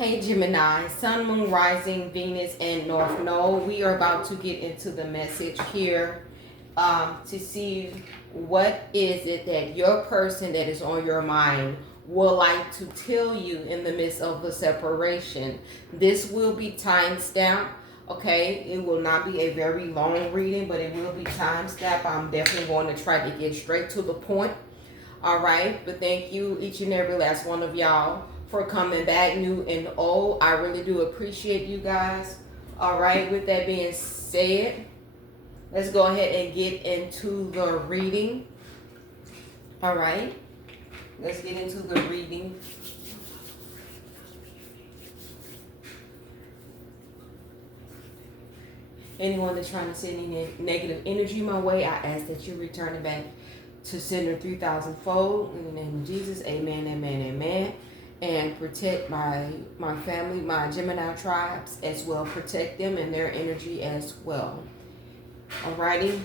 Hey Gemini, Sun, Moon, Rising, Venus, and North Node. We are about to get into the message here to see what is it that your person that is on your mind will like to tell you in the midst of the separation. This will be time-stamped, okay? It will not be a very long reading, but it will be time-stamped. I'm definitely going to try to get straight to the point. All right, but thank you each and every last one of y'all for coming back, new and old. I really do appreciate you guys. All right, with that being said, let's go ahead and get into the reading. All right, let's get into the reading. Anyone that's trying to send any negative energy my way, I ask that you return it back to sender 3,000-fold. In the name of Jesus, amen, amen, amen. And protect my family, my Gemini tribes as well. Protect them and their energy as well. Alrighty.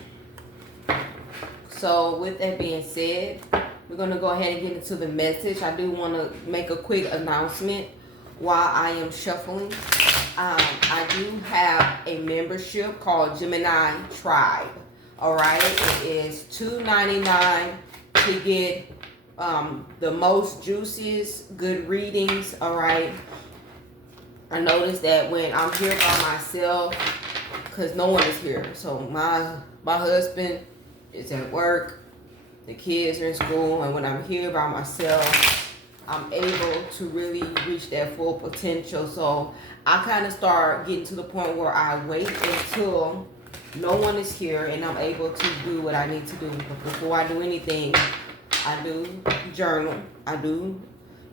So with that being said, we're going to go ahead and get into the message. I do want to make a quick announcement while I am shuffling. I do have a membership called Gemini Tribe. Alright, it is $2.99 to get the most juiciest good readings. All right, I noticed that when I'm here by myself, because no one is here, so my husband is at work, the kids are in school, and when I'm here by myself, I'm able to really reach that full potential. So I kind of start getting to the point where I wait until no one is here and I'm able to do what I need to do. But before I do anything, I do journal. I do,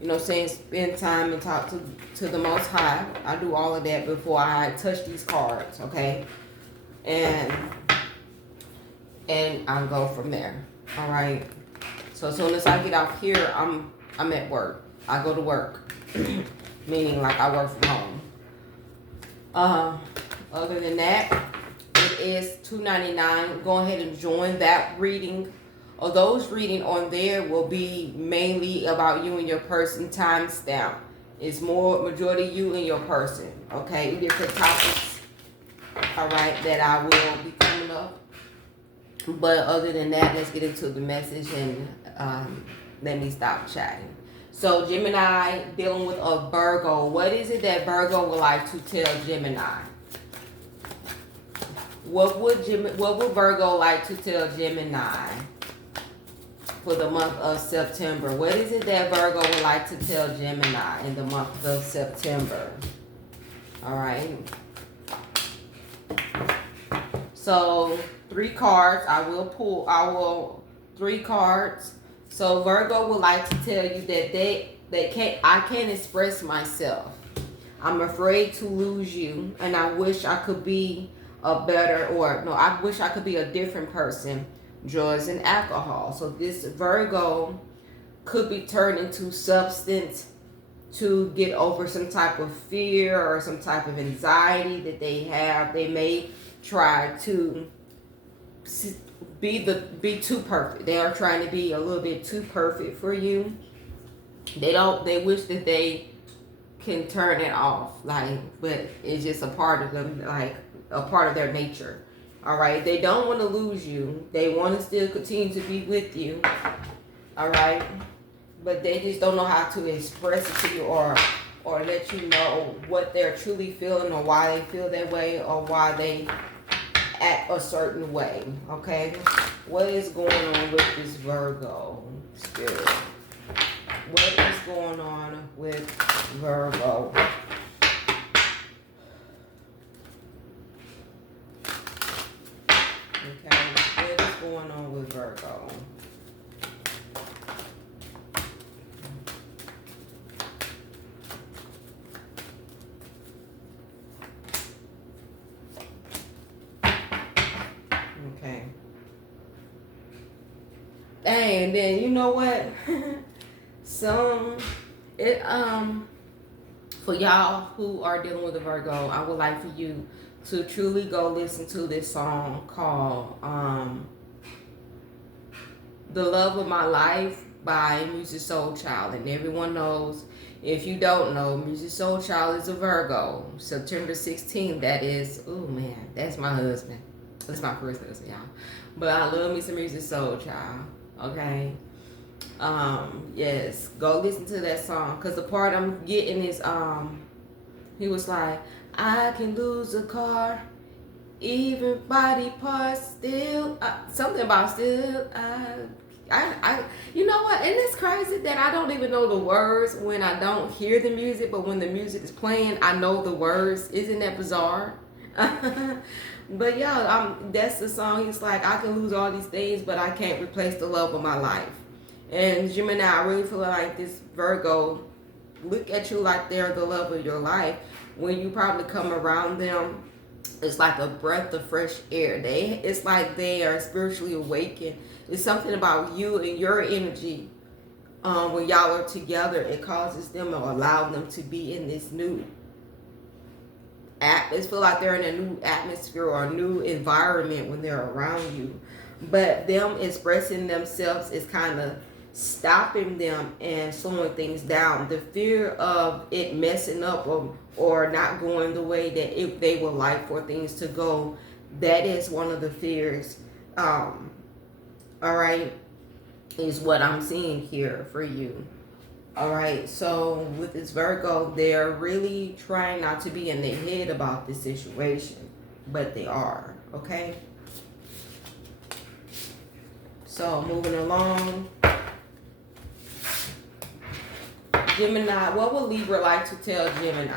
spend time and talk to the Most High. I do all of that before I touch these cards, okay? And I'll go from there. All right. So as soon as I get off here, I'm at work. I go to work, meaning like I work from home. Other than that, it is $2.99. Go ahead and join that reading. Or those reading on there will be mainly about you and your person, time stamp. It's more majority you and your person. Okay, different topics. All right, that I will be coming up. But other than that, let's get into the message and let me stop chatting. So Gemini dealing with a Virgo. What is it that Virgo would like to tell Gemini? What would Virgo like to tell Gemini for the month of September? What is it that Virgo would like to tell Gemini in the month of September? All right. So 3 cards. I will 3 cards. So Virgo would like to tell you that I can't express myself. I'm afraid to lose you, and I wish I could be I wish I could be a different person. Drugs and alcohol. So this Virgo could be turned into substance to get over some type of fear or some type of anxiety that they have. They may try to be too perfect. They are trying to be a little bit too perfect for you. They wish that they can turn it off, but it's just a part of them, a part of their nature. All right, they don't want to lose you. They want to still continue to be with you. All right, but they just don't know how to express it to you or let you know what they're truly feeling or why they feel that way or why they act a certain way. Okay, what is going on with this Virgo spirit? What is going on with Virgo? Okay, what is going on with Virgo? Okay. And then you know what? For y'all who are dealing with a Virgo, I would like for you to truly go listen to this song called The Love of My Life by Music Soul Child. And everyone knows If you don't know, Music Soul Child is a Virgo. September 16th, that is, oh man, that's my husband. That's my first husband, y'all. But I love me some Music Soul Child. Okay. Yes, go listen to that song. Cause the part I'm getting is he was like, I can lose a car, even body parts still something about still I you know what, and it's crazy that I don't even know the words when I don't hear the music, but when the music is playing I know the words. Isn't that bizarre? But yeah, that's the song. He's like, I can lose all these things but I can't replace the love of my life. And Gemini, I really feel like this Virgo look at you like they're the love of your life. When you probably come around them, it's like a breath of fresh air. It's like they are spiritually awakened. It's something about you and your energy. When y'all are together, it causes them or allow them to be in this new atmosphere. Feel like they're in a new atmosphere or a new environment when they're around you. But them expressing themselves is kind of stopping them and slowing things down. The fear of it messing up or not going the way that if they would like for things to go, that is one of the fears. All right, is what I'm seeing here for you. All right, so with this Virgo, they're really trying not to be in their head about this situation, but they are. Okay, so moving along. Gemini, what would Libra like to tell Gemini?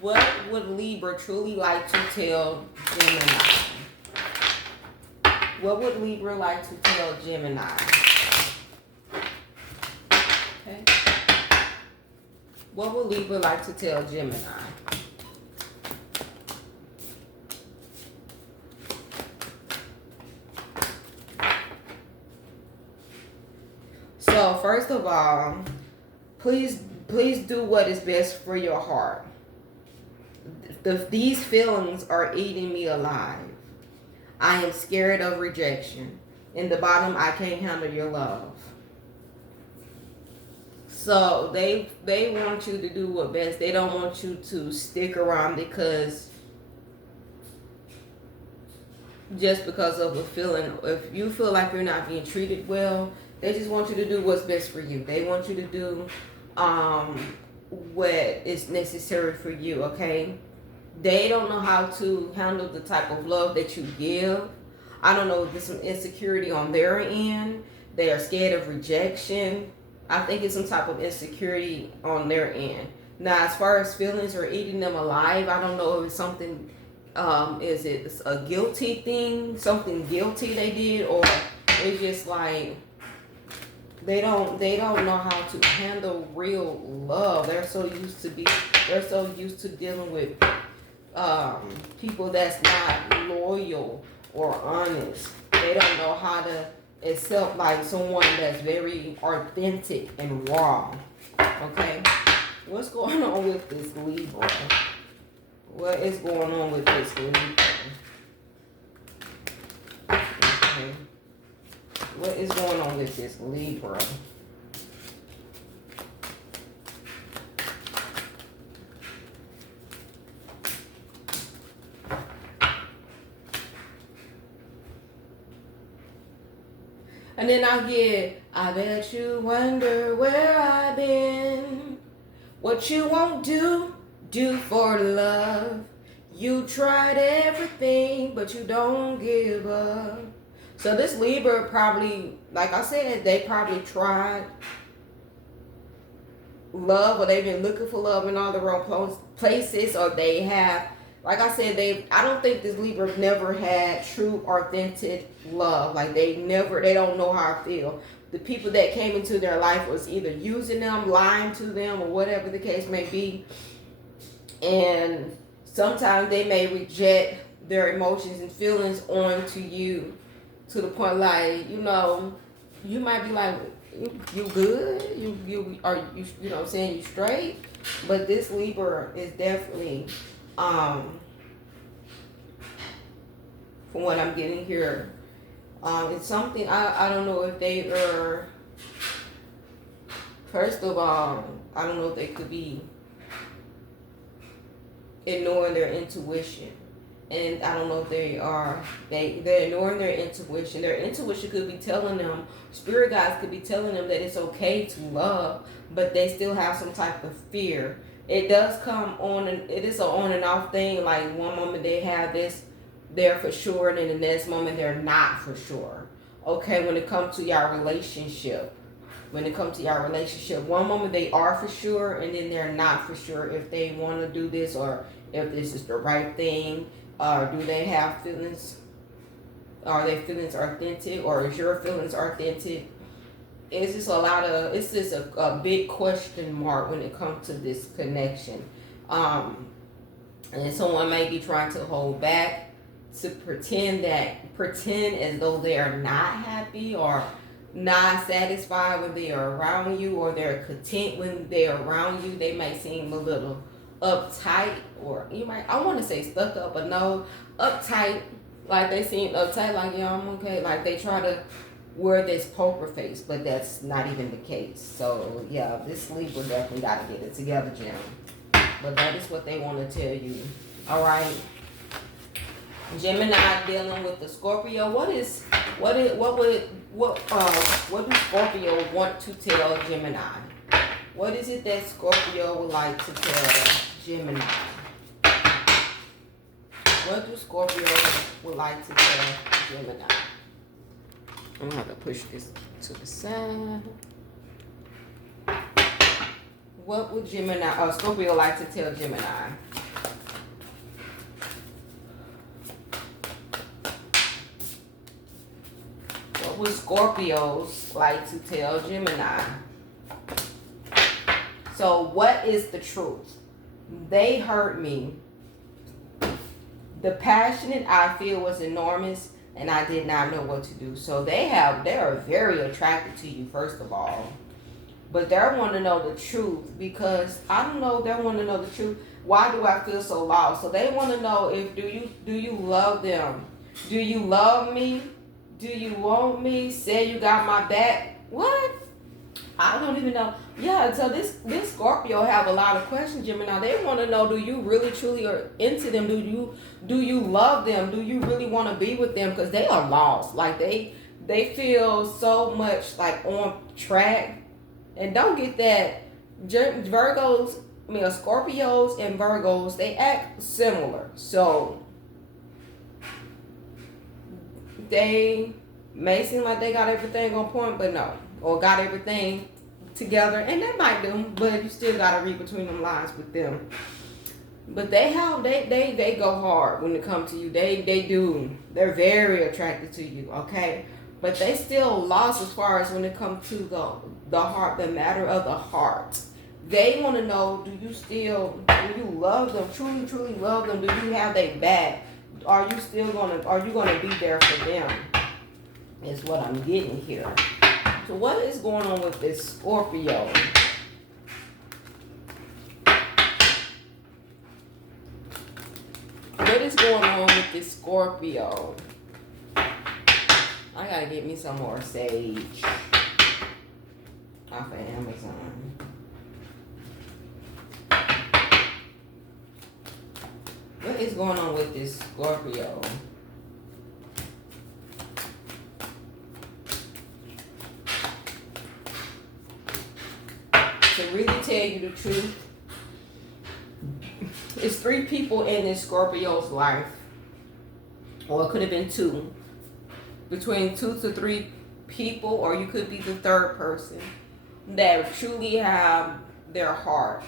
What would Libra truly like to tell Gemini? What would Libra like to tell Gemini? Okay. What would Libra like to tell Gemini? So first of all, please do what is best for your heart. These feelings are eating me alive. I am scared of rejection. In the bottom, I can't handle your love. So they want you to do what best. They don't want you to stick around because just because of a feeling. If you feel like you're not being treated well, they just want you to do what's best for you. They want you to do what is necessary for you, okay? They don't know how to handle the type of love that you give. I don't know if there's some insecurity on their end. They are scared of rejection. I think it's some type of insecurity on their end. Now, as far as feelings are eating them alive, I don't know if it's something, is it a guilty thing, something guilty they did, or it's just like, they don't know how to handle real love. They're so used to dealing with people that's not loyal or honest. They don't know how to accept like someone that's very authentic and raw. Okay, what's going on with this Libra? What is going on with this Libra? Okay. What is going on with this Libra? And then I bet you wonder where I've been. What you won't do for love. You tried everything, but you don't give up. So this Libra probably, like I said, they probably tried love, or they've been looking for love in all the wrong places, or they have, like I said, I don't think this Libra never had true, authentic love. Like they don't know how I feel. The people that came into their life was either using them, lying to them, or whatever the case may be. And sometimes they may reject their emotions and feelings onto you, to the point like, you know, you might be like, you good? You know what I'm saying, you straight? But this Libra is definitely, from what I'm getting here, it's something, I don't know if they are First of all, I don't know if they could be ignoring their intuition. And I don't know if they're ignoring their intuition. Their intuition could be telling them, spirit guides could be telling them that it's okay to love, but they still have some type of fear. It does come on, and it is an on and off thing. Like one moment they have this, they're for sure, and then the next moment they're not for sure. Okay, when it comes to your relationship. One moment they are for sure, and then they're not for sure if they want to do this or if this is the right thing. Do they have feelings? Are their feelings authentic, or is your feelings authentic? It's just a big question mark when it comes to this connection. And someone may be trying to hold back to pretend as though they are not happy or not satisfied when they are around you, or they're content when they're around you. They may seem a little uptight, or I want to say stuck up, but no, uptight. Like they seem uptight, like, yeah, I'm okay. Like they try to wear this poker face, but that's not even the case. So yeah, this Libra definitely got to get it together, Jim. But that is what they want to tell you. All right. Gemini dealing with the Scorpio. What do Scorpio want to tell Gemini? What is it that Scorpio would like to tell Gemini? What do Scorpio would like to tell Gemini? I'm gonna have to push this to the side. What would Scorpio like to tell Gemini? What would Scorpios like to tell Gemini? So what is the truth? They hurt me. The passion I feel was enormous, and I did not know what to do. So they are very attracted to you, first of all. But they want to know the truth, because I don't know, they want to know the truth. Why do I feel so lost? So they want to know, if do you love them? Do you love me? Do you want me? Say you got my back. What? I don't even know. Yeah, so this Scorpio have a lot of questions, Gemini. They want to know, do you really truly are into them? Do you love them? Do you really want to be with them? Because they are lost. Like they feel so much like on track. And don't get that Scorpios and Virgos, they act similar. So they may seem like they got everything on point, but no. Or got everything together, and they might do, but you still gotta read between them lines with them. But they go hard when it comes to you. They do. They're very attracted to you, okay? But they still lost as far as when it comes to the heart, the matter of the heart. They want to know, do you love them, truly love them? Do you have their back? Are you gonna be there for them? Is what I'm getting here. So what is going on with this Scorpio? What is going on with this Scorpio? I gotta get me some more sage off of Amazon. What is going on with this Scorpio? To really tell you the truth, it's 3 people in this Scorpio's life, or it could have been 2, between 2 to 3 people, or you could be the 3rd person that truly have their heart.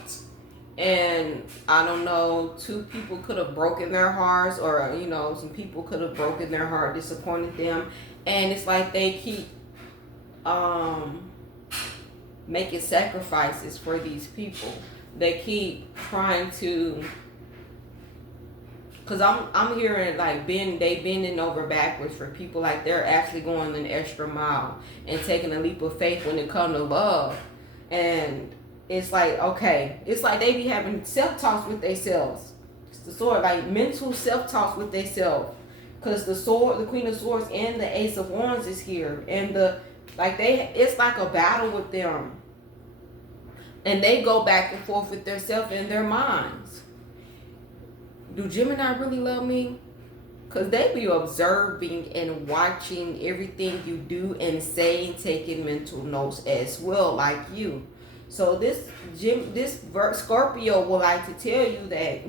And I don't know, 2 people could have broken their hearts, or some people could have broken their heart, disappointed them, and it's like they keep making sacrifices for these people. They keep trying to, because I'm hearing like they bending over backwards for people, like they're actually going an extra mile and taking a leap of faith when it comes to love. And it's like, okay, it's like they be having self-talks with themselves. It's the sword, like mental self-talks with themselves, because the Queen of Swords and the Ace of Wands is here, and it's like a battle with them. And they go back and forth with themselves in their minds. Do Gemini really love me? Because they be observing and watching everything you do and say and taking mental notes as well, like you. So this Scorpio would like to tell you that,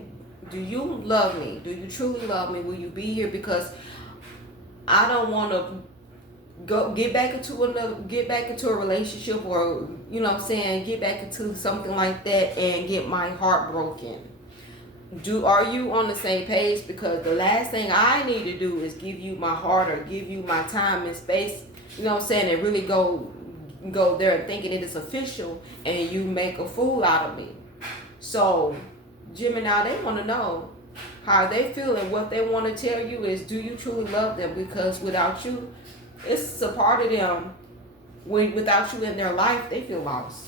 do you love me? Do you truly love me? Will you be here? Because I don't want to get back into a relationship, or you know what I'm saying, get back into something like that and get my heart broken. Are you on the same page? Because the last thing I need to do is give you my heart or give you my time and space, you know what I'm saying, and really go there and thinking it is official and you make a fool out of me. So Gemini, they want to know how they feel, and what they want to tell you is, do you truly love them? Because without you, it's a part of them, without you in their life, they feel lost.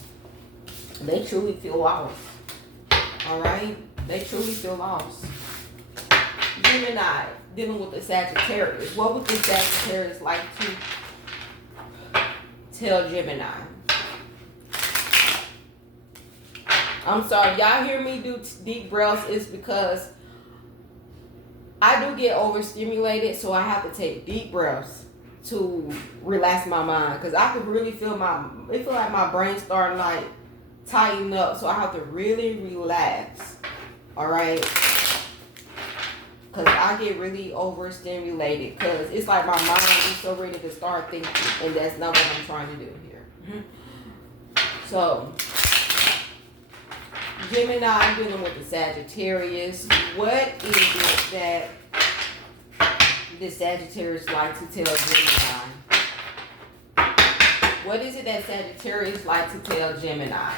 They truly feel lost. All right? They truly feel lost. Gemini, dealing with the Sagittarius. What would the Sagittarius like to tell Gemini? I'm sorry, y'all hear me do deep breaths. It's because I do get overstimulated, so I have to take deep breaths to relax my mind. Because I could really feel like my brain starting like tighten up, so I have to really relax. All right, because I get really overstimulated, because it's like my mind is so ready to start thinking, and that's not what I'm trying to do here. So Gemini, dealing with the Sagittarius. What is it that the Sagittarius like to tell Gemini? What is it that Sagittarius like to tell Gemini?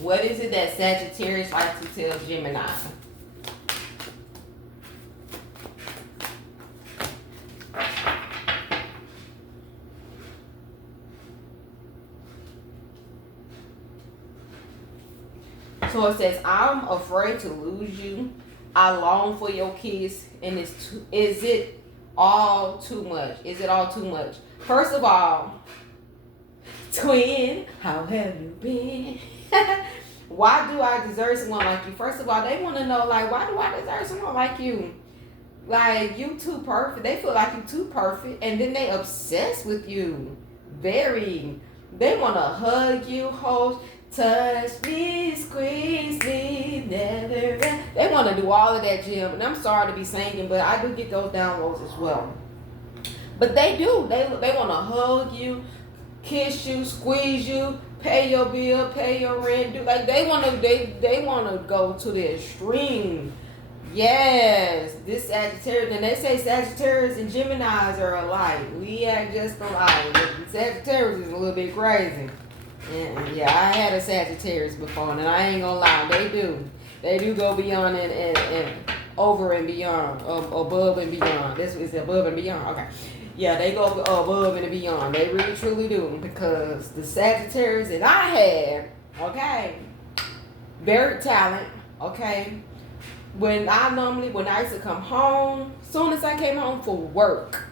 What is it that Sagittarius like to tell Gemini? So it says, I'm afraid to lose you. I long for your kiss. And is it all too much? Is it all too much? First of all, twin, how have you been? Why do I deserve someone like you? First of all, they want to know, like, why do I deserve someone like you? Like, you too perfect. They feel like you too perfect. And then they obsessed with you. They want to hug you, hold, touch me, squeeze me, never. They want to do all of that, Jim. And I'm sorry to be singing, but I do get those downloads as well. But they do. They want to hug you, kiss you, squeeze you, pay your bill, pay your rent. They want to go to the extreme. Yes, this Sagittarius, and they say Sagittarius and Geminis are alike. We act just alike. But Sagittarius is a little bit crazy. Yeah, I had a Sagittarius before, and I ain't gonna lie, they do go beyond and over and beyond, above and beyond. This is above and beyond. Okay. Yeah, they go above and beyond. They really truly do, because the Sagittarius that I had, okay, very talent, okay. When I used to come home, soon as I came home from work,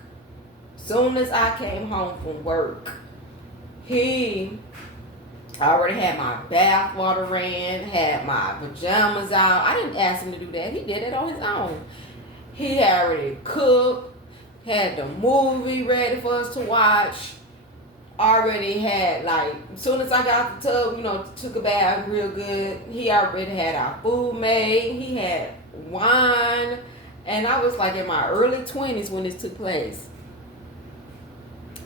I already had my bath water ran, had my pajamas out. I didn't ask him to do that. He did it on his own. He had already cooked, had the movie ready for us to watch. Already had, like, as soon as I got out the tub, took a bath real good. He already had our food made. He had wine. And I was like in my early 20s when this took place.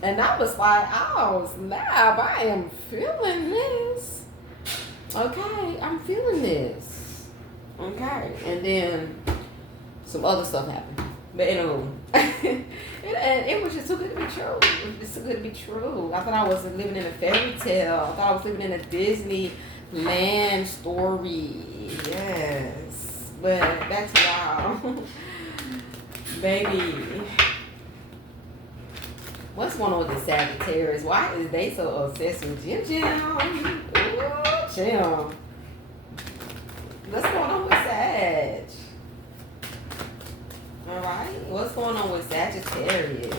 And I was like, oh, snap, I am feeling this. Okay, I'm feeling this. Okay, and then some other stuff happened. But anyway, and it was just too good to be true. It was just too good to be true. I thought I was living in a fairy tale. I thought I was living in a Disneyland story. Yes. But that's wild. Baby. What's going on with the Sagittarius? Why is they so obsessed with Jim? Ooh, Jim. What's going on with Sag? Alright, what's going on with Sagittarius?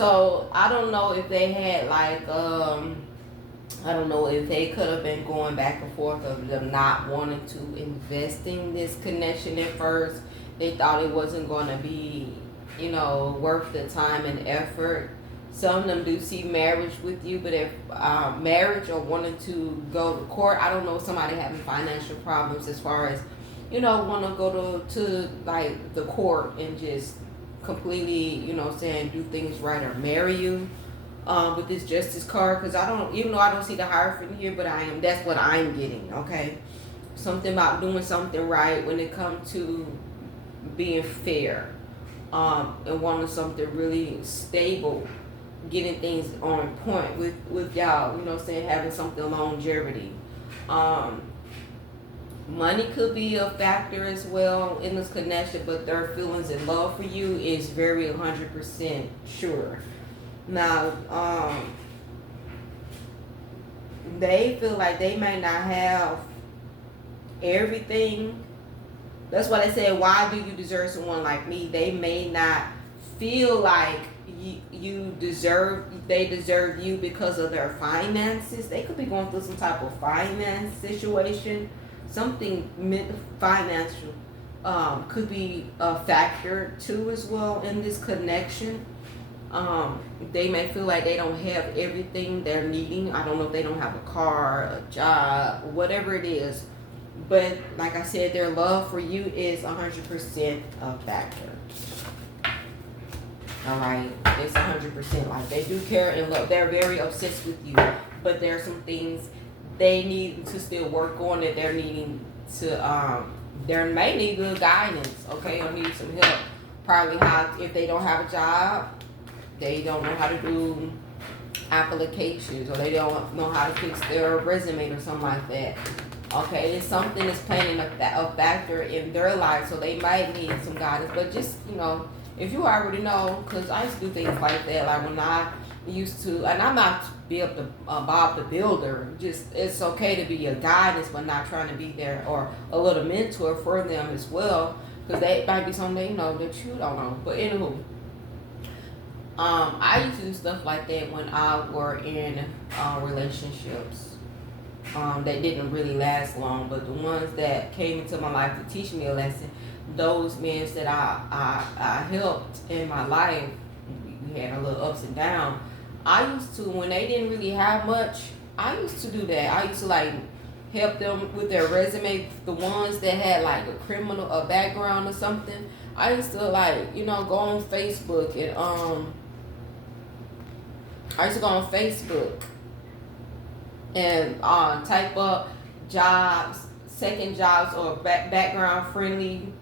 So I don't know if they had like I don't know if they could have been going back and forth of them not wanting to invest in this connection at first. They thought it wasn't going to be, you know, worth the time and effort. Some of them do see marriage with you, but if marriage or wanting to go to court, I don't know, somebody having financial problems as far as, you know, want to go to like the court and just completely, you know, saying do things right or marry you. With this justice card, because I don't, even though I don't see the Hierophant here, but that's what I'm getting. Okay, something about doing something right when it comes to being fair, and wanting something really stable, getting things on point with y'all, you know what I'm saying, having something longevity. Money could be a factor as well in this connection, but their feelings and love for you is very 100% sure. Now, they feel like they may not have everything. That's why they said, why do you deserve someone like me? They may not feel like they deserve you because of their finances. They could be going through some type of finance situation. Something financial could be a factor too as well in this connection. They may feel like they don't have everything they're needing. I don't know if they don't have a car, a job, whatever it is. But like I said, their love for you is 100% a factor. Alright, it's 100%. Like, they do care and love. They're very obsessed with you. But there are some things they need to still work on, that they're needing to, they may need good guidance, okay, or need some help. Probably if they don't have a job, they don't know how to do applications, or they don't know how to fix their resume or something like that. Okay, it's something that's playing a factor in their life, so they might need some guidance. But just, you know, if you already know, because I used to do things like that, like when I used to, and I'm not be up to Bob the Builder, just it's okay to be a guidance, but not trying to be there or a little mentor for them as well, because that might be something, you know, that you don't know. But anywho, I used to do stuff like that when I were in relationships that didn't really last long, but the ones that came into my life to teach me a lesson, those men that I helped in my life, we had a little ups and downs. I used to, when they didn't really have much, I used to do that. I used to like help them with their resume, the ones that had like a criminal background or something. I used to, like, you know, go on Facebook and I used to go on Facebook and type up jobs, second jobs, or background friendly,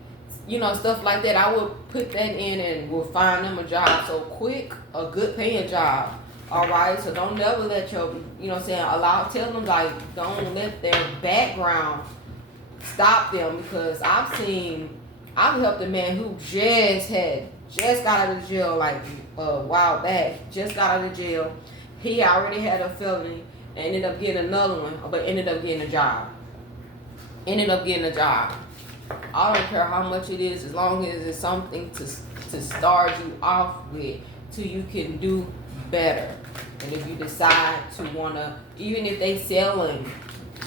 you know, stuff like that. I would put that in and would find them a job so quick, a good paying job. Alright, so don't never let your, you know what I'm saying, tell them, like, don't let their background stop them, because I've helped a man who just got out of jail like a while back, just got out of jail. He already had a felony and ended up getting another one, but ended up getting a job. I don't care how much it is, as long as it's something to start you off with, so you can do better. And if you decide to wanna, even if they selling,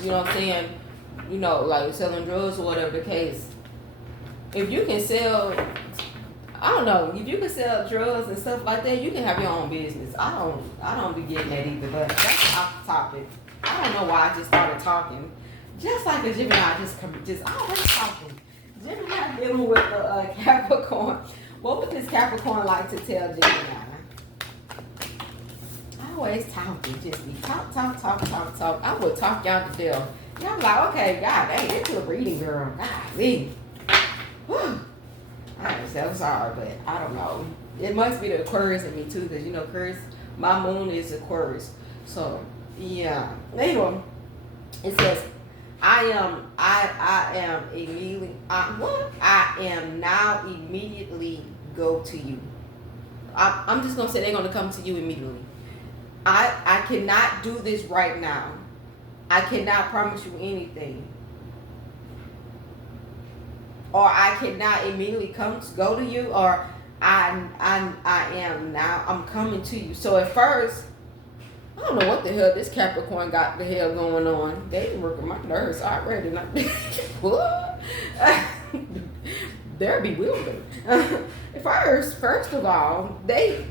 you know what I'm saying, you know, like selling drugs or whatever the case, if you can sell, I don't know, if you can sell drugs and stuff like that, you can have your own business. I don't be getting that either, but that's off the topic. I don't know why I just started talking. Just like a Gemini, just always talking. Gemini dealing with a Capricorn. What would this Capricorn like to tell Gemini? Always talking, just be talk. I would talk y'all to death. Y'all like, okay, God dang, it's a reading, girl. God, me. I'm so sorry, but I don't know. It must be the Aquarius in me too, because you know, Aquarius, my moon is Aquarius. So yeah. Anyway, it says, I am now immediately go to you. I'm just gonna say they're gonna come to you immediately. I cannot do this right now. I cannot promise you anything. Or I cannot immediately go to you, or I am now. I'm coming to you. So at first, I don't know what the hell this Capricorn got the hell going on. They working my nerves already. What? They're bewildered. First of all, they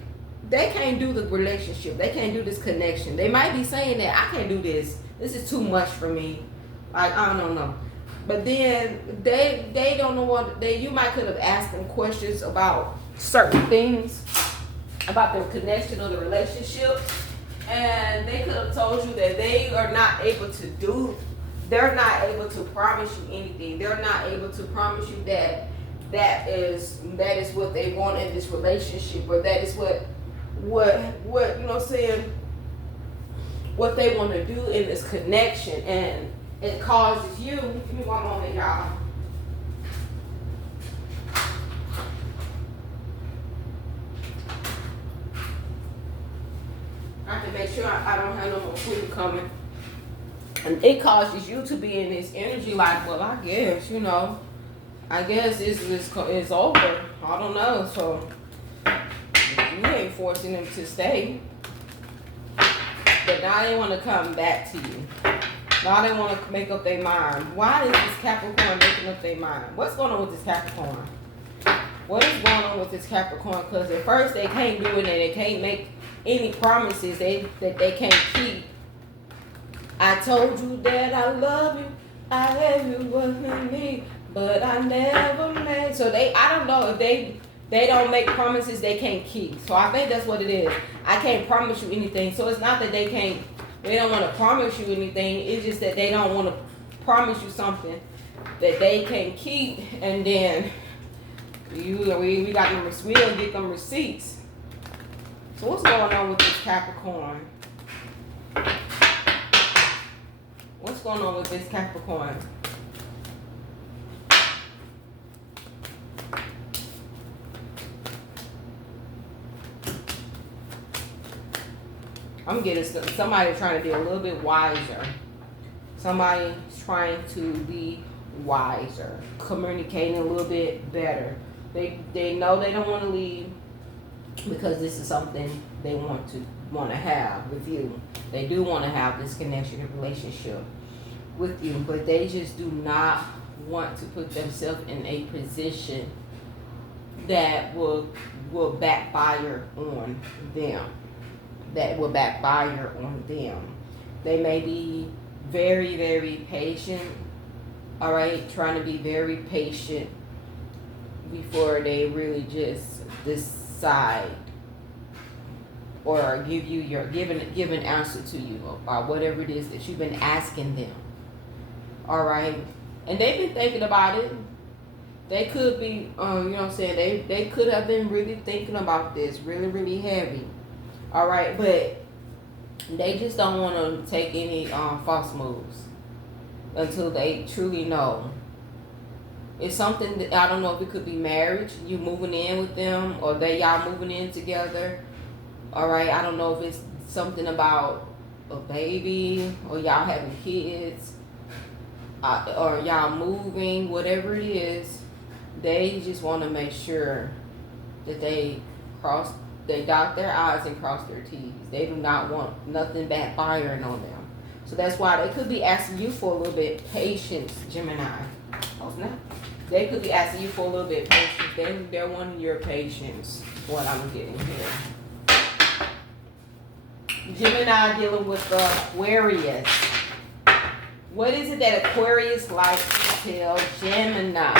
can't do the relationship. They can't do this connection. They might be saying that I can't do this. This is too much for me. Like, I don't know. But then they don't know what you might could have asked them questions about certain things about the connection or the relationship, and they could have told you that they are not able to do. They're not able to promise you anything. They're not able to promise you that is what they want in this relationship, or that is what you know what I'm saying, what they want to do in this connection. And it causes you, give me one moment, y'all. I have to make sure I don't have no more food coming. And it causes you to be in this energy like, well, I guess, you know, it's over. I don't know. So you ain't forcing them to stay. But now they want to come back to you. Now they want to make up their mind. Why is this Capricorn making up their mind? What's going on with this Capricorn? What is going on with this Capricorn? Because at first they can't do it and they can't make any promises that they can't keep. I told you that I love you, I have you with me, but I never made. So I don't know if they don't make promises they can't keep. So I think that's what it is. I can't promise you anything. So it's not that they don't want to promise you anything. It's just that they don't want to promise you something that they can keep, and then we got them. We'll get them receipts. So what's going on with this Capricorn? What's going on with this Capricorn? I'm getting somebody trying to be a little bit wiser. Somebody trying to be wiser, communicating a little bit better. They know they don't want to leave because this is something they want to have with you. They do want to have this connection and relationship with you, but they just do not want to put themselves in a position that will backfire on them. They may be very, very patient, all right, trying to be very patient before they really just decide or give an answer to you about whatever it is that you've been asking them. All right, and they've been thinking about it. They could be, you know what I'm saying. They could have been really thinking about this, really, really heavy. All right, but they just don't want to take any false moves until they truly know. It's something that I don't know if it could be marriage, you moving in with them, or y'all moving in together. All right, I don't know if it's something about a baby or y'all having kids or y'all moving, whatever it is. They just want to make sure that they dot their I's and cross their T's. They do not want nothing backfiring on them. So that's why they could be asking you for a little bit patience, Gemini. Oh, snap. They could be asking you for a little bit patience. They're wanting your patience, what I'm getting here. Gemini dealing with Aquarius. What is it that Aquarius likes to tell Gemini?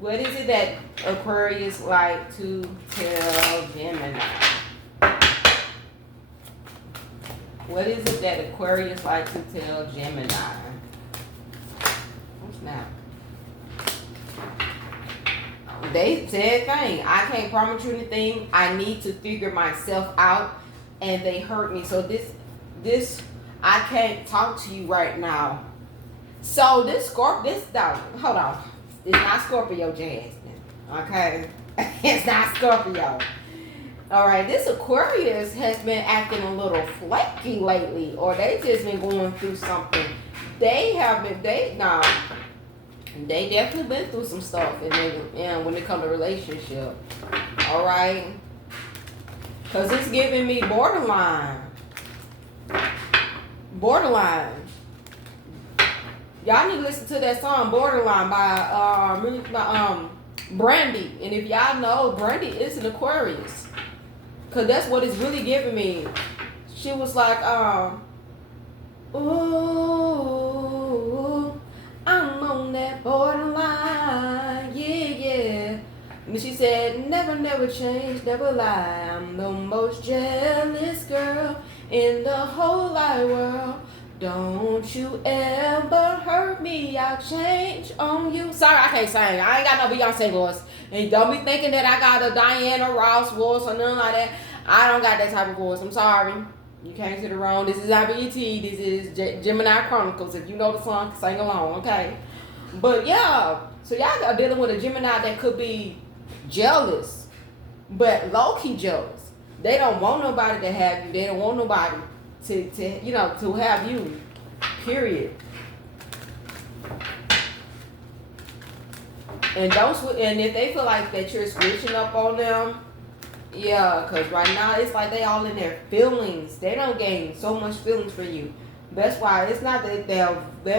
What is it that Aquarius like to tell Gemini? What is it that Aquarius like to tell Gemini? What's now? They said thing. I can't promise you anything. I need to figure myself out, and they hurt me. So this I can't talk to you right now. So hold on. It's not Scorpio, Jasmine. Okay? It's not Scorpio. Alright, this Aquarius has been acting a little flaky lately, or they just been going through something. They definitely been through some stuff, and when it comes to relationship, all right, because it's giving me borderline. Y'all need to listen to that song "Borderline" by Brandy, and if y'all know, Brandy is an Aquarius, because that's what it's really giving me. She was like, ooh, I'm on that borderline, yeah. And she said, never change, never lie. I'm the most jealous girl in the whole wide world. Don't you ever hurt me, I'll change on you. Sorry, I can't sing. I ain't got no Beyonce voice. And don't be thinking that I got a Diana Ross voice or nothing like that. I don't got that type of voice. I'm sorry. You came to the wrong. This is IBET. This is Gemini Chronicles. If you know the song, sing along, okay? But yeah, so y'all are dealing with a Gemini that could be jealous, but low-key jealous. They don't want nobody to have you. They don't want nobody to have you, period. And if they feel like that you're switching up on them, yeah, because right now it's like they all in their feelings. They don't gain so much feelings for you. That's why it's not that they're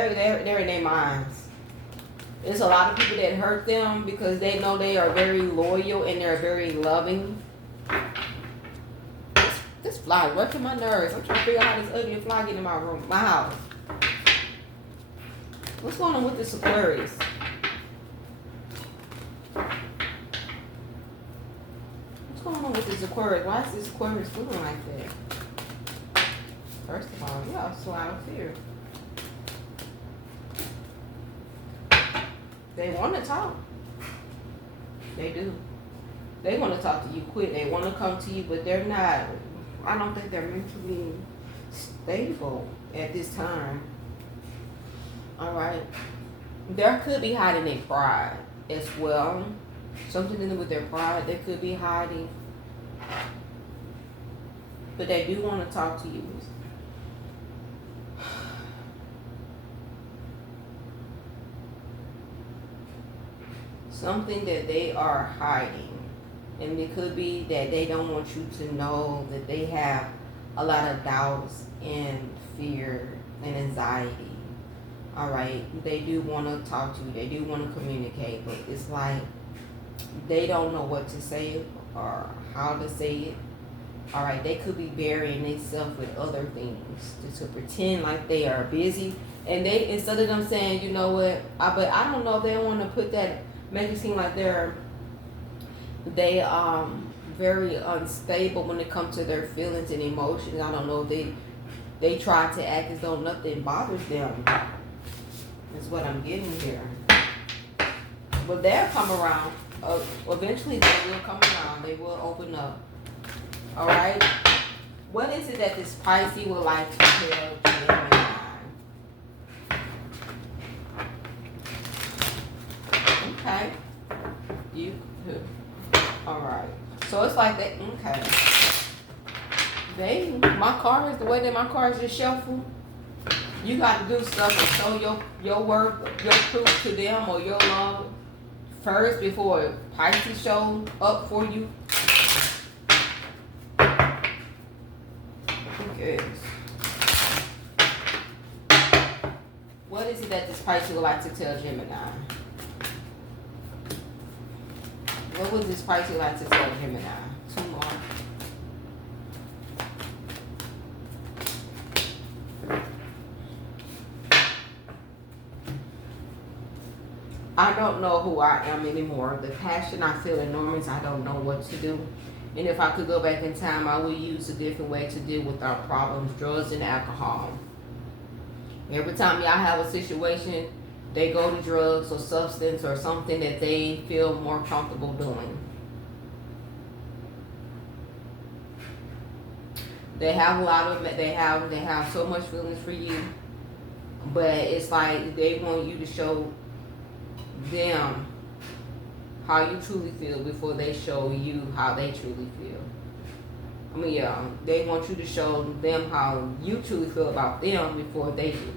in their minds. There's a lot of people that hurt them because they know they are very loyal and they're very loving. This fly is working my nerves. I'm trying to figure out how this ugly fly get in my room, my house. What's going on with this Aquarius? What's going on with this Aquarius? Why is this Aquarius looking like that? First of all, yeah, so out of fear. They want to talk. They do. They want to talk to you quick. They want to come to you, but they're not. I don't think they're mentally stable at this time. All right. There could be hiding their pride as well. Something to do with their pride. They could be hiding. But they do want to talk to you. Something that they are hiding. And it could be that they don't want you to know that they have a lot of doubts and fear and anxiety. All right. They do want to talk to you. They do want to communicate. But it's like they don't know what to say or how to say it. All right. They could be burying themselves with other things to pretend like they are busy. And they, instead of them saying, you know what, but I don't know if they want to put that, make it seem like they very unstable when it comes to their feelings and emotions. I don't know if they try to act as though nothing bothers them. Is what I'm getting here. But they'll come around. Eventually they will come around. They will open up. All right. What is it that this Pisces would like to tell Gemini? Okay. All right. So it's like that. Okay. My cards, the way that my cards just shuffle, you got to do stuff and show your work, your proof to them or your love first before Pisces show up for you. Okay. What is it that this Pisces would like to tell Gemini? What would this Pisces like to tell Gemini? Two more. I don't know who I am anymore. The passion I feel enormous. I don't know what to do. And if I could go back in time, I would use a different way to deal with our problems, drugs and alcohol. Every time y'all have a situation, they go to drugs or substance or something that they feel more comfortable doing. They have a lot of, they have so much feelings for you, but it's like they want you to show them how you truly feel before they show you how they truly feel. I mean, yeah, they want you to show them how you truly feel about them before they do.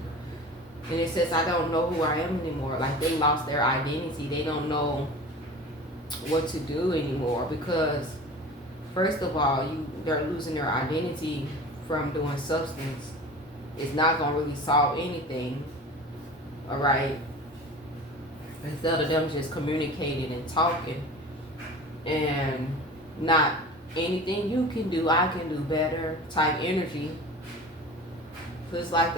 And it says, I don't know who I am anymore. Like, they lost their identity. They don't know what to do anymore because, first of all, they're losing their identity from doing substance. It's not going to really solve anything. All right? Instead of them just communicating and talking and not anything you can do, I can do better type energy. So it's like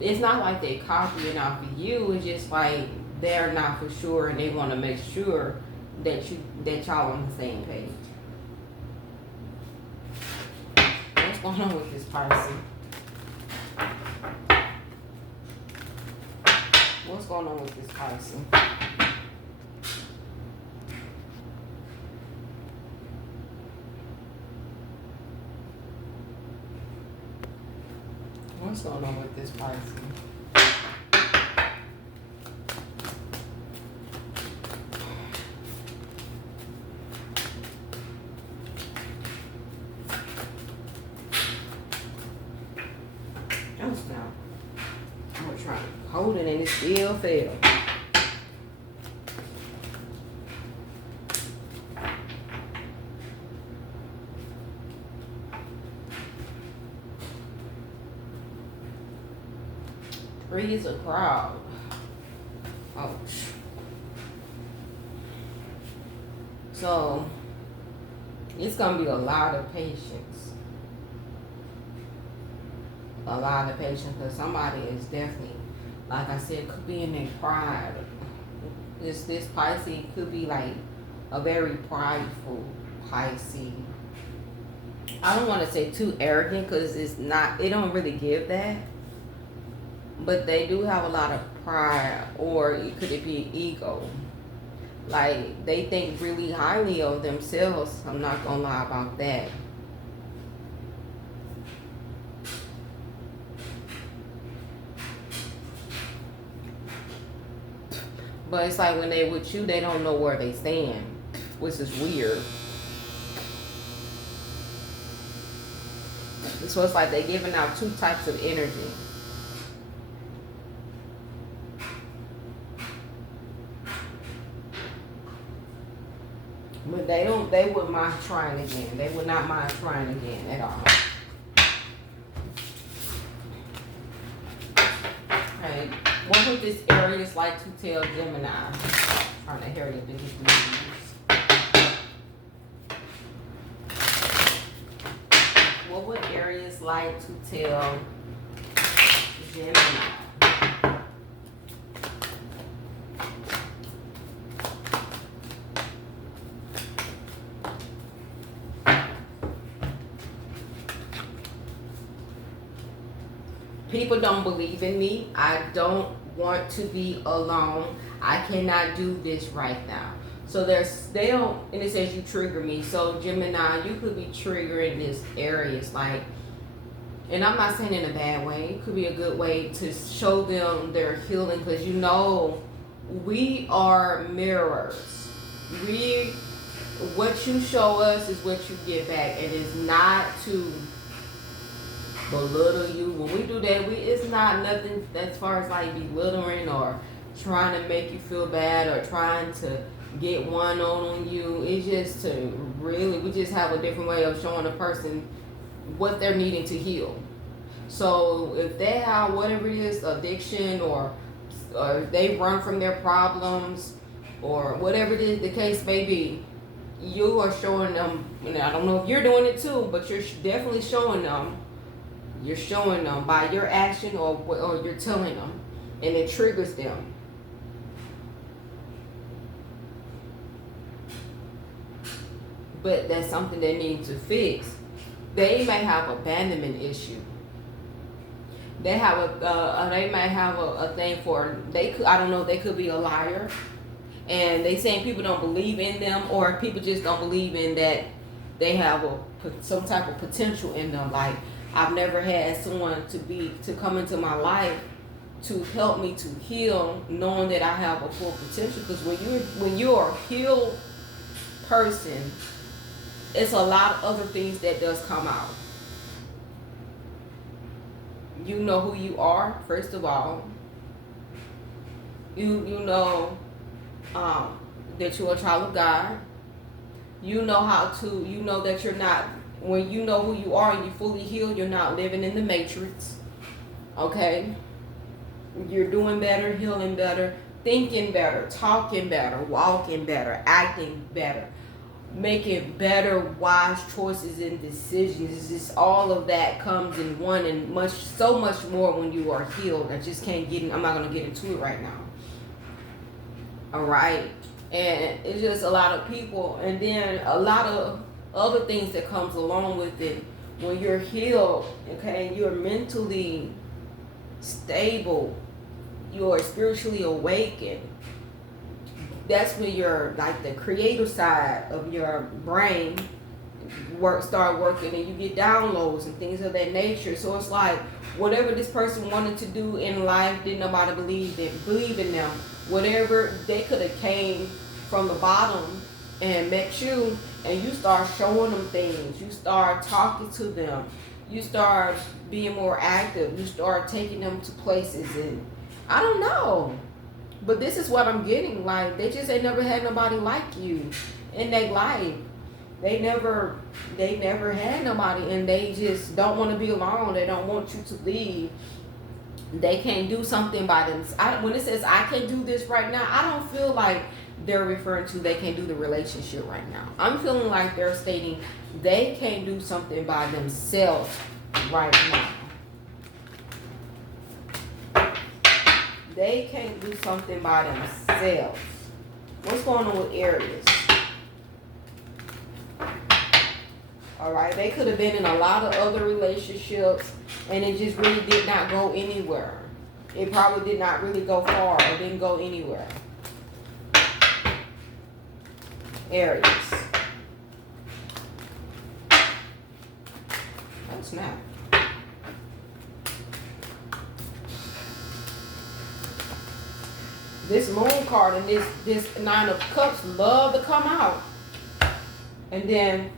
it's not like they're copying off of you. It's just like they're not for sure and they want to make sure that y'all on the same page. What's going on with this Pisces? What's going on with this Pisces? What's going on with this Pisces? I was trying to hold it and it still fell. Three is a crowd. Ouch. So it's gonna be a lot of patience. A lot of patience because somebody is definitely, like I said, could be in their pride. This Pisces could be like a very prideful Pisces. I don't want to say too arrogant because it's not. It don't really give that. But they do have a lot of pride, or could it be ego? Like, they think really highly of themselves. I'm not going to lie about that. But it's like when they with you, they don't know where they stand, which is weird. So it's like they're giving out two types of energy. But they wouldn't mind trying again. They would not mind trying again at all. Okay, what would this Aries like to tell Gemini? I'm trying to hurry up and get the news. What would Aries like to tell Gemini? People don't believe in me. I don't want to be alone. I cannot do this right now. So they don't, and it says you trigger me. So Gemini, you could be triggering this Aries, like, and I'm not saying in a bad way. It could be a good way to show them their healing, because you know we are mirrors. What you show us is what you get back. It is not to belittle you. When we do that, it's not nothing as far as like belittling or trying to make you feel bad or trying to get one on you. It's just to really, we just have a different way of showing a person what they're needing to heal. So if they have whatever it is, addiction, or they run from their problems, or whatever it is the case may be, you are showing them, and I don't know if you're doing it too, but you're definitely showing them. You're showing them by your action, or you're telling them, and it triggers them. But that's something they need to fix. They may have abandonment issue. They have they may have a thing for, I don't know, they could be a liar, and they saying people don't believe in them, or people just don't believe in that they have some type of potential in them. Like, I've never had someone to come into my life to help me to heal, knowing that I have a full potential. Because when you're a healed person, it's a lot of other things that does come out. You know who you are, first of all. You know that you're a child of God. You know you know that you're not, when you know who you are and you're fully healed, you're not living in the matrix. Okay? You're doing better, healing better, thinking better, talking better, walking better, acting better, making better, wise choices and decisions. It's just all of that comes in one, and so much more when you are healed. I just can't I'm not going to get into it right now. All right? And it's just a lot of people, and then a lot of other things that comes along with it. When you're healed, okay, you're mentally stable, you're spiritually awakened. That's when you're like the creative side of your brain start working, and you get downloads and things of that nature. So it's like whatever this person wanted to do in life, didn't nobody believe in them. Whatever, they could have came from the bottom and met you, and you start showing them things. You start talking to them. You start being more active. You start taking them to places, and I don't know. But this is what I'm getting. Like, they just ain't never had nobody like you in their life. They never had nobody, and they just don't want to be alone. They don't want you to leave. They can't do something by them. When it says I can't do this right now, I don't feel like they're referring to they can't do the relationship right now. I'm feeling like they're stating they can't do something by themselves right now. They can't do something by themselves. What's going on with Aries? Alright, they could have been in a lot of other relationships, and it just really did not go anywhere. It probably did not really go far, or didn't go anywhere. Aries. Oh, snap. This moon card and this 9 of Cups love to come out. And then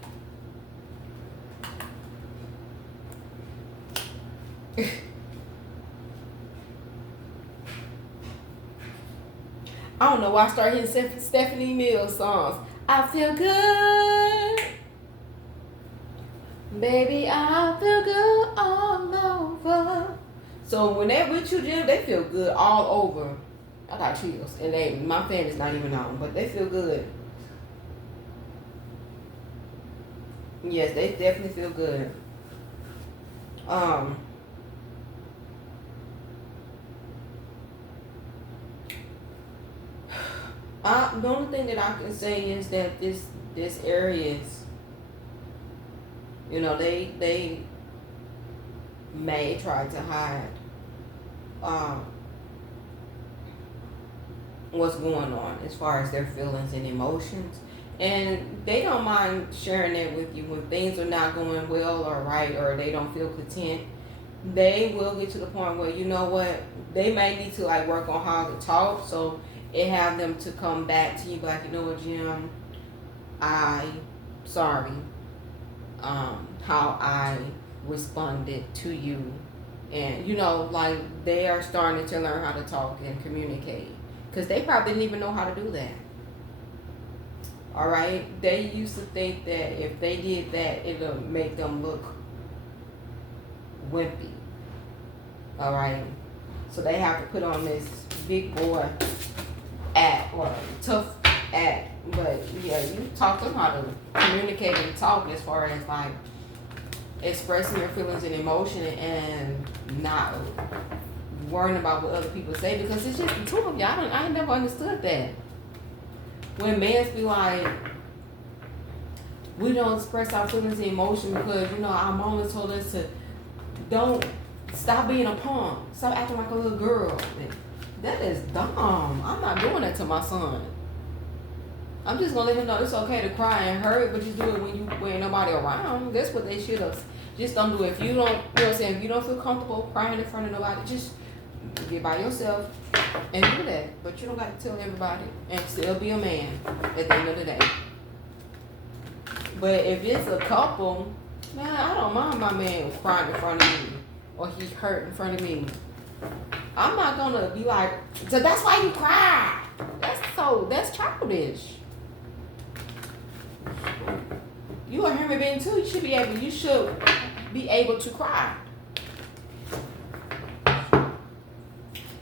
I don't know why I started hearing Stephanie Mills songs. I feel good, baby, I feel good all over. So when they're with you, Jim, they feel good all over. I got chills, and my fan is not even on, but they feel good. Yes, they definitely feel good. The only thing that I can say is that this Aries, you know, they may try to hide what's going on as far as their feelings and emotions, and they don't mind sharing that with you when things are not going well or right, or they don't feel content. They will get to the point where, you know what, they may need to like work on how to talk, so it have them to come back to you like, you know what, Jim, sorry how I responded to you. And you know, like, they are starting to learn how to talk and communicate, because they probably didn't even know how to do that. All right, they used to think that if they did that, it'll make them look wimpy. All right, so they have to put on this big boy act, or tough act. But yeah, you taught them how to communicate and talk as far as like expressing your feelings and emotion, and not worrying about what other people say, because it's just the truth of y'all. I ain't never understood that. When men be like, we don't express our feelings and emotion because, you know, our mama told us to don't stop being a punk, stop acting like a little girl. That is dumb. I'm not doing that to my son. I'm just gonna let him know it's okay to cry and hurt, but you do it when ain't nobody around. That's what they should have. Just don't do it. If you don't, you know what I'm saying, if you don't feel comfortable crying in front of nobody, just get by yourself and do that. But you don't got to tell everybody and still be a man at the end of the day. But if it's a couple, man, I don't mind my man crying in front of you. or he hurt in front of me, I'm not gonna be like, so that's why you cry. That's childish. You a human being too. You should be able to cry.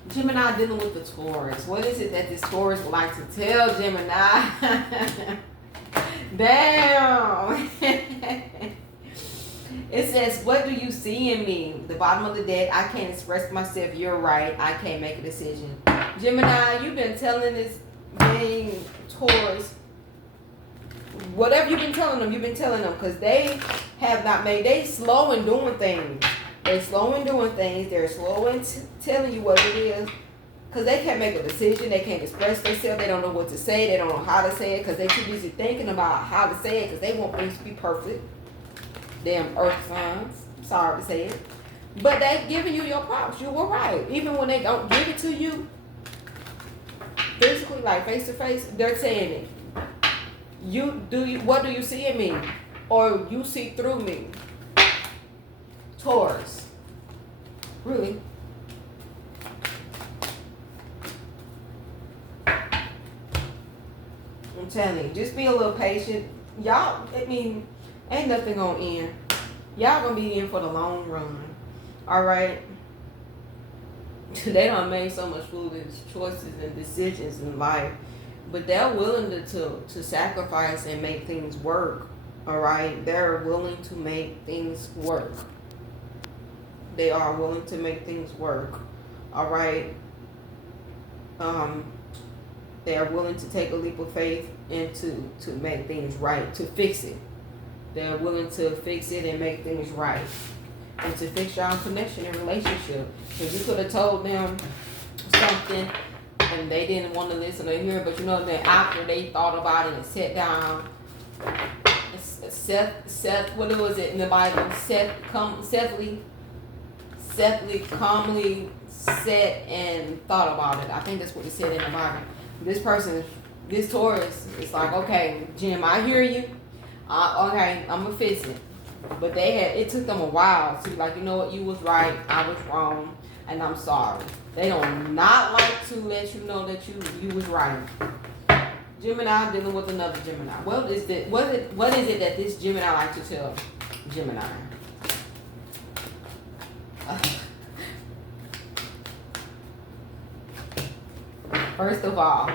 Gemini dealing with the Taurus. What is it that this Taurus would like to tell Gemini? Damn. It says, what do you see in me? The bottom of the deck, I can't express myself. You're right. I can't make a decision. Gemini, you've been telling this being Taurus, whatever you've been telling them, because they have not made, they slow in doing things. They're slow in doing things. They're slow in telling you what it is. Because they can't make a decision. They can't express themselves. They don't know what to say. They don't know how to say it because they're too busy thinking about how to say it because they want things to be perfect. Damn earth signs. Sorry to say it. But they're giving you your props. You were right. Even when they don't give it to you, physically, like face to face, they're saying it. What do you see in me? Or you see through me? Taurus. Really? I'm telling you, just be a little patient. Y'all, I mean, ain't nothing gonna end. Y'all gonna be in for the long run. Alright? They done made so much foolish choices and decisions in life. But they're willing to sacrifice and make things work. Alright? They're willing to make things work. They are willing to make things work. Alright? They are willing to take a leap of faith and to make things right, to fix it. They're willing to fix it and make things right. And to fix your own connection and relationship. Because you could have told them something and they didn't want to listen or hear, but you know that after they thought about it and sat down, Seth, what was it in the Bible? Sethly calmly sat and thought about it. I think that's what it said in the Bible. This Taurus, it's like, okay, Jim, I hear you. Okay, I'm gonna fix it. But it took them a while to be like, you know what, you was right, I was wrong, and I'm sorry. They don't not like to let you know that you was right. Gemini dealing with another Gemini. What is it that this Gemini like to tell Gemini? First of all,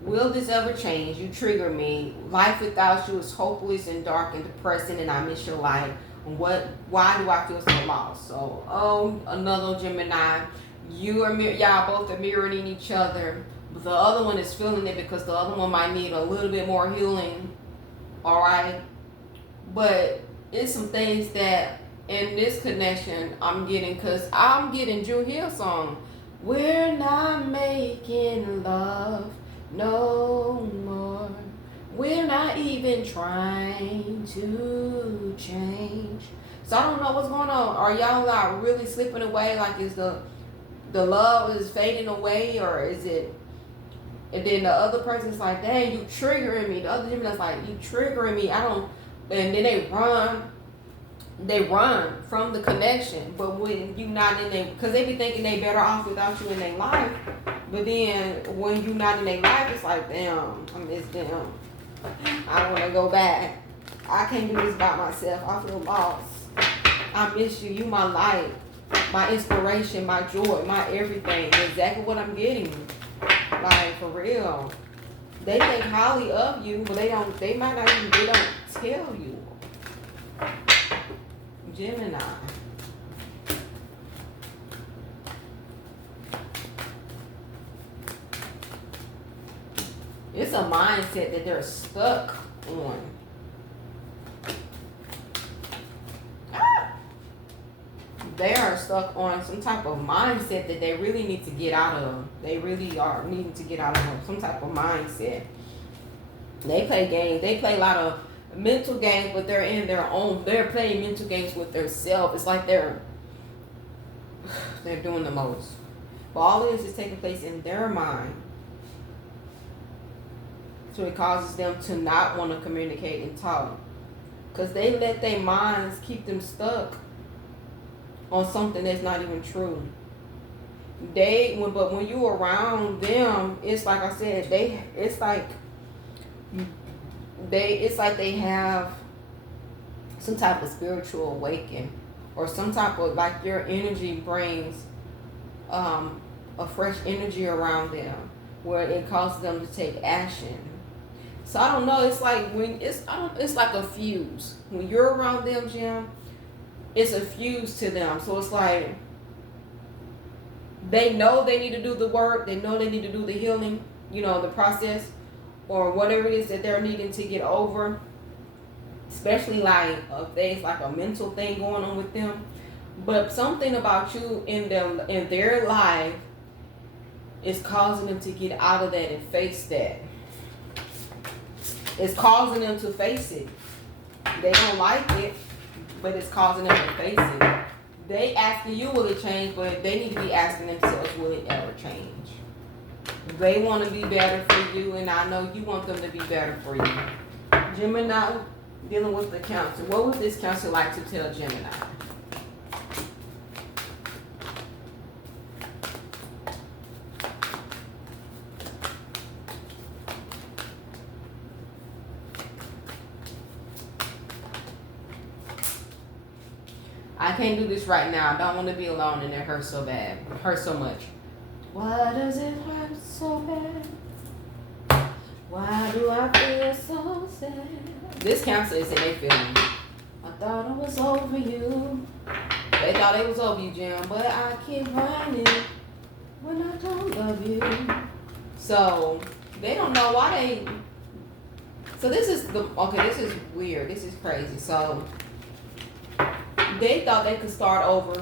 will this ever change? You trigger me. Life without you is hopeless and dark and depressing, and I miss your light. Why do I feel so lost? So, another Gemini. Y'all both are mirroring each other. But the other one is feeling it because the other one might need a little bit more healing. Alright? But it's some things that in this connection I'm getting, because I'm getting Drew Hill song. We're not making love no more. We're not even trying to change. So I don't know what's going on. Are y'all like really slipping away? Like is the love is fading away, or is it? And then the other person's like, dang, you triggering me. The other Gemini's like, you triggering me. And then they run from the connection. But when you not in there, because they be thinking they better off without you in their life. But then when you not in their life, it's like, damn, I miss them. I want to go back. I can't do this by myself. I feel lost. I miss you. You my light, my inspiration, my joy, my everything. Exactly what I'm getting. Like, for real. They think highly of you, but they might not even, they don't tell you. Gemini. It's a mindset that they're stuck on. They are stuck on some type of mindset that they really need to get out of. They really are needing to get out of some type of mindset. They play games. They play a lot of mental games, but they're in their own. They're playing mental games with themselves. It's like they're doing the most. But all this is taking place in their mind. So it causes them to not want to communicate and talk. Because they let their minds keep them stuck on something that's not even true. But when you around them, it's like I said, it's like they have some type of spiritual awakening, or some type of, like, your energy brings a fresh energy around them, where it causes them to take action. So I don't know. It's like it's like a fuse when you're around them, Jim. It's a fuse to them. So it's like they know they need to do the work. They know they need to do the healing. The process, or whatever it is that they're needing to get over. Especially like if there's like a mental thing going on with them. But something about you in their life is causing them to get out of that and face that. It's causing them to face it. They don't like it, but it's causing them to face it. They asking you, will it change? But they need to be asking themselves, will it ever change? They want to be better for you, and I know you want them to be better for you. Gemini, dealing with the council. What would this council like to tell Gemini? I can't do this right now. I don't want to be alone, and it hurts so bad. It hurts so much. Why does it hurt so bad? Why do I feel so sad? This counselor is in their feelings. I thought I was over you. They thought it was over you, Jim, but I keep running when I don't love you. So they don't know why they. So this is this is weird. This is crazy. So they thought they could start over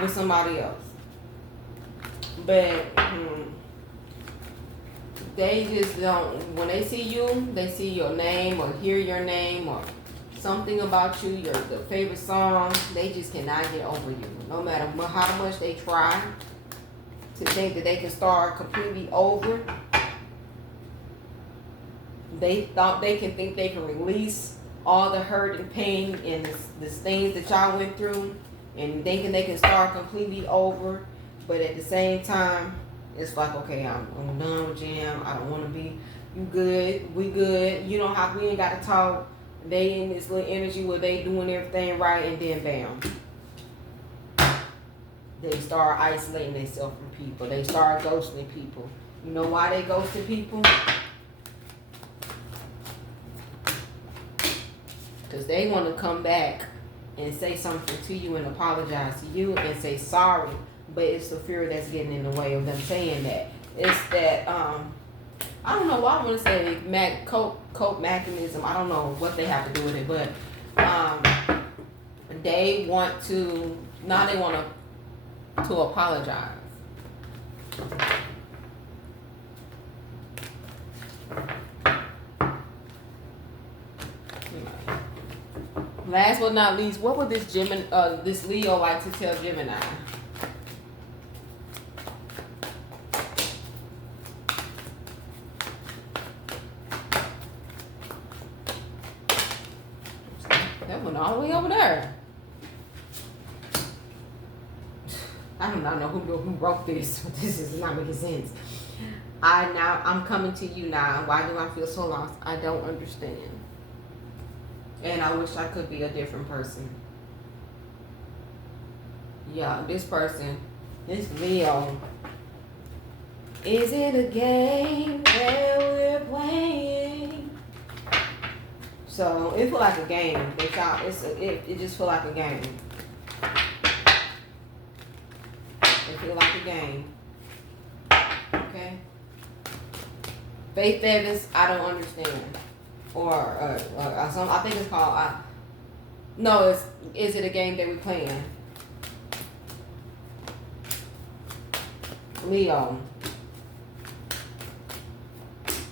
with somebody else, but they just don't. When they see you, they see your name or hear your name or something about you, the favorite song. They just cannot get over you, no matter how much they try to think that they can start completely over. They thought they can release all the hurt and pain and the things that y'all went through, and thinking they can start completely over. But at the same time, it's like, okay, I'm done with Jim. I don't want to be. You good? We good. We ain't got to talk. They in this little energy where they doing everything right, and then bam, they start isolating themselves from people. They start ghosting people. You know why they ghosting people? Because they want to come back and say something to you and apologize to you and say sorry. But it's the fear that's getting in the way of them saying that. It's that, I don't know why I want to say cope mechanism. I don't know what they have to do with it. But they want to apologize. Last but not least, what would this Leo like to tell Gemini? That went all the way over there. I do not know who wrote this. This is not making sense. I'm coming to you now. Why do I feel so lost? I don't understand. And I wish I could be a different person. Yeah, this person, this Leo. Is it a game that we're playing? So it feel like a game. It just feel like a game. It feel like a game. Okay. Faith Evans, I don't understand. Or some, I think it's called. Is it a game that we're playing? Leo.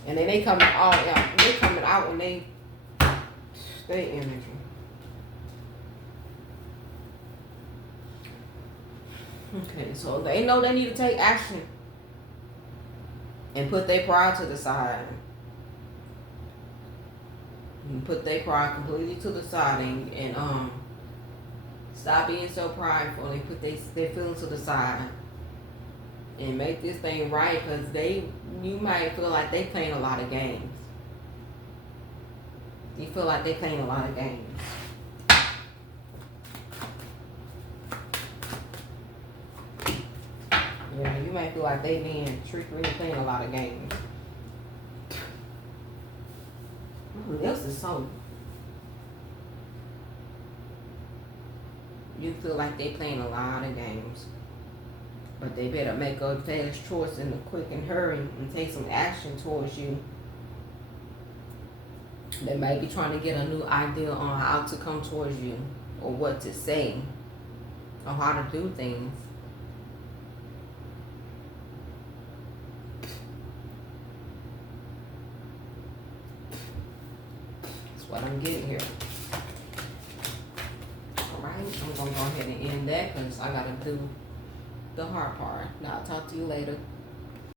And then they coming out. Yeah, they coming out and they energy. Okay, so they know they need to take action and put their pride to the side. And put their pride completely to the side and Stop being so prideful and put their feelings to the side. And make this thing right, because you might feel like they playing a lot of games. You feel like they playing a lot of games. Yeah, you might feel like they being trickery and playing a lot of games. This is so. You feel like they playing a lot of games. But they better make a fast choice in a quick and hurry and take some action towards you. They might be trying to get a new idea on how to come towards you, or what to say, or how to do things. That's what I'm getting here. Alright, I'm going to go ahead and end that because I got to do the hard part. Now I'll talk to you later.